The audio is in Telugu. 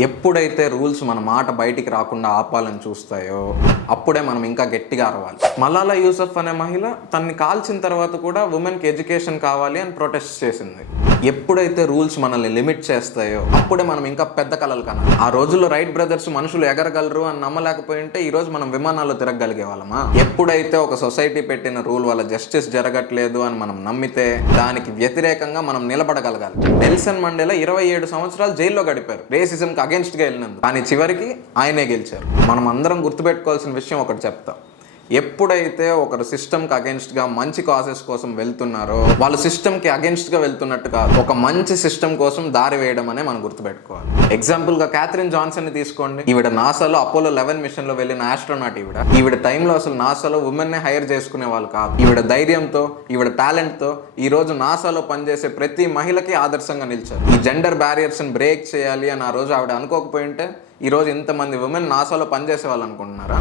ఎప్పుడైతే రూల్స్ మన మాట బయటికి రాకుండా ఆపాలని చూస్తాయో అప్పుడే మనం ఇంకా గట్టిగా అరవాలి. మలాలా యూసఫ్ అనే మహిళ తనని కాల్చిన తర్వాత కూడా ఉమెన్కి ఎడ్యుకేషన్ కావాలి అని ప్రొటెస్ట్ చేసింది. ఎప్పుడైతే రూల్స్ మనల్ని లిమిట్ చేస్తాయో అప్పుడే మనం ఇంకా పెద్ద కలలు కనాలి. ఆ రోజుల్లో రైట్ బ్రదర్స్ మనుషులు ఎగరగలరు అని నమ్మలేకపోయింటే ఈ రోజు మనం విమానాల్లో తిరగగలిగే వాళ్ళమా? ఎప్పుడైతే ఒక సొసైటీ పెట్టిన రూల్ వల్ల జస్టిస్ జరగట్లేదు అని మనం నమ్మితే దానికి వ్యతిరేకంగా మనం నిలబడగలగాలి. నెల్సన్ మండేలా 27 సంవత్సరాలు జైల్లో గడిపారు రేసిజంకి అగెన్స్ట్ గా వెళ్ళినందుకు. కానీ చివరికి ఆయనే గెలిచారు. మనం అందరం గుర్తుపెట్టుకోవాల్సిన విషయం ఒకటి చెప్తా. ఎప్పుడైతే ఒకరు సిస్టమ్కి అగెన్స్ట్గా మంచి కాజెస్ కోసం వెళ్తున్నారో వాళ్ళు సిస్టమ్కి అగెన్స్ట్గా వెళ్తున్నట్టు కాదు, ఒక మంచి సిస్టమ్ కోసం దారి వేయడం అనే మనం గుర్తుపెట్టుకోవాలి. ఎగ్జాంపుల్గా క్యాథరిన్ జాన్సన్ని తీసుకోండి. ఈవిడ నాసాలో అపోలో 11 మిషన్లో వెళ్ళిన ఆస్ట్రోనాట్. ఈవిడ టైంలో అసలు నాసాలో ఉమెన్నే హైర్ చేసుకునే వాళ్ళు కాదు. ఈవిడ ధైర్యంతో, ఈవిడ టాలెంట్తో ఈ రోజు నాసాలో పనిచేసే ప్రతి మహిళకి ఆదర్శంగా నిలిచారు. ఈ జెండర్ బ్యారియర్స్ని బ్రేక్ చేయాలి అని ఆ రోజు ఆవిడ అనుకోకపోయింటే ఈ రోజు ఇంతమంది ఉమెన్ నాసాలో పనిచేసే వాళ్ళు అనుకుంటున్నారా?